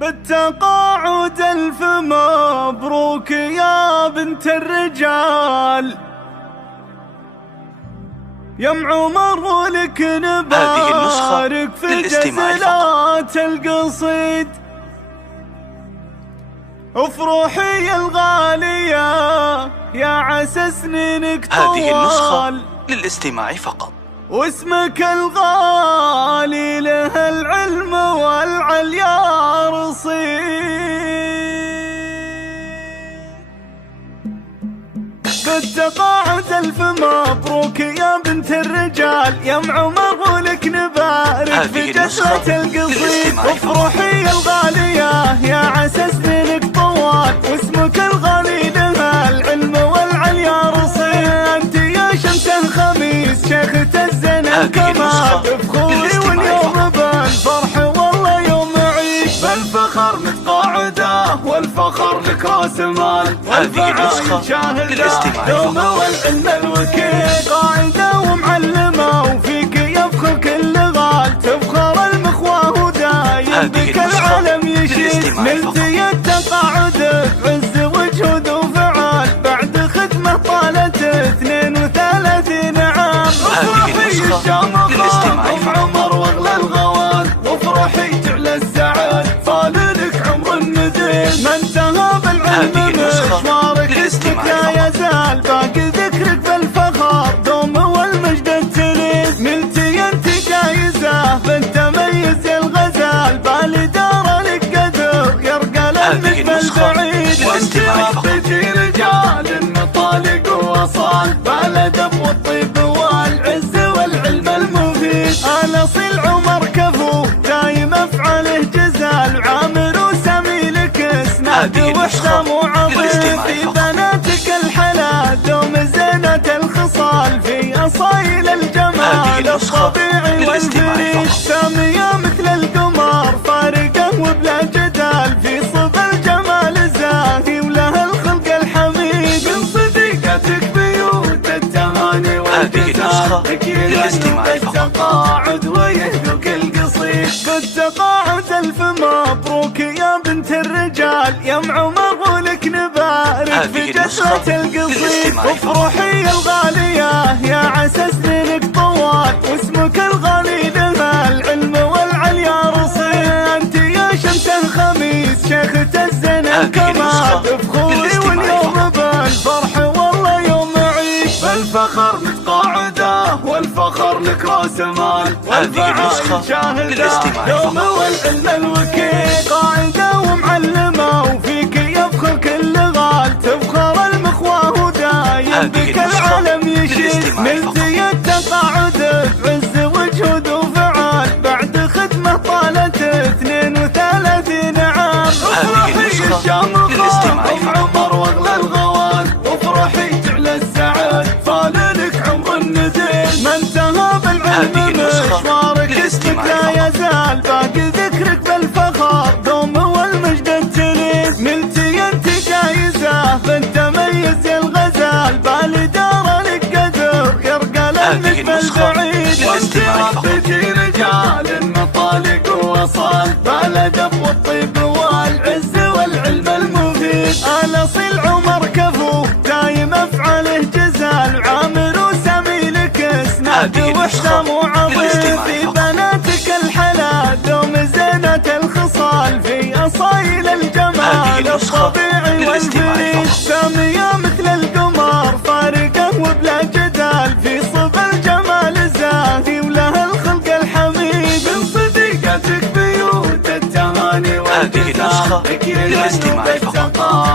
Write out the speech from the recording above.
بالتقاعد ألف مبروك يا بنت الرجال، يا ام عمر ولك نبارك في جزلات القصيد. افرحي الغالية يا عسى سنينك طوال، هذه النسخة للاستماع فقط. واسمك الغالي له العلم والعليا رصيد. بالتقاعد ألف مبروك يا بنت الرجال، يا ام عمر ولك نبارك في جسرة القصيد. افرحي الغالية يا عسى سنينك طوال، واسمك الغالي له العلم والعليا رصيد. انت يا شمس الخميس شيخة الزنا الكمال، افخري واليوم بالفرح والله يوم عيد. بالفخر متقاعده والفخر لك راس مال، والفعايل شاهده دوم والعلم الوكيل. قاعده ومعلمه وفيك يفخر كل غال، تفخر المخواه ودايم بك العالم يشيد. نلتي التقاعد بعز وجهود وفعال، بعد خدمه طالت 32 عام. افرحي الشامخه ام عمر واغلى الغوال، وافرحي تعلى السعاد فالك عمر النديل. ما انتهى بالعلم مشوارك اسمك لا يزال، باقي ذكرك بالفخر دوم والمجد التليل. نلتي انت جايزه بالتميز يا الغزال، بالاداره لك قدر يرقى للنجم البعيد. وانت ربتي رجال مطالق ووصال، بالادب والطيب والعز والعلم المفيد. الاصيل عمر كفو دايم افعاله جزال، عامر وسامي لك اسناد وحسام وعظيم. في بناتك الحلا دوم زينة الخصال، في اصايل الجمال الطبيعي والفريد. سامية مثل القمر فارقة وبلا جدال، في صب الجمال زاهي وله الخلق الحميد. من صديقتك بيوت التهاني والجزال، اكيد بالتقاعد ويهدوك القصيد. بالتقاعد ألف مبروك يا بنت الرجال، يا ام عمر ولك نبارك في جسرة القصيد. افرحي الغالية يا عسى سنينك طوال، واسمك الغالي له العلم والعليا رصيد. انت يا شمس الخميس شيخة الزنا الكمال، افخري واليوم بالفرح والله يوم عيد. بالفخر متقاعده والفخر لك راس مال، والفعايل شاهده دوم والعلم الوكيل. قاعده ومعلمه وفيك يفخر كل غال، تفخر المخواه ودايم بك العالم يشيد. نلتي التقاعد بعز وجهود وفعال، بعد خدمه طالت 32 عام. افرحي الشامخه ام عمر واغلى الغوال، وافرحي تعلى السعاد فالك عمر النديل. ما انتهى بالعلم مشوارك اسمك لا يزال، باقي ذكرك بالفخر دوم والمجد التليل. نلتي انت جايزه بالتميز يا الغزال، بالاداره لك قدر يرقى للنجم البعيد. وانت ربتي رجال مطالق ووصال، بالادب والطيب والعز والعلم المفيد. الاصيل عمر كفو دايم افعاله جزال، عامر وسامي لك اسناد وحسام وعظيم. في بناتك الحلا دوم زينة الخصال، في اصايل الجمال الطبيعي والفريد. سامية مثل القمر فارقة وبلا جدال، في صب الجمال زاهي وله الخلق الحميد. من صديقتك بيوت التهاني والجزال، اكيد بالتقاعد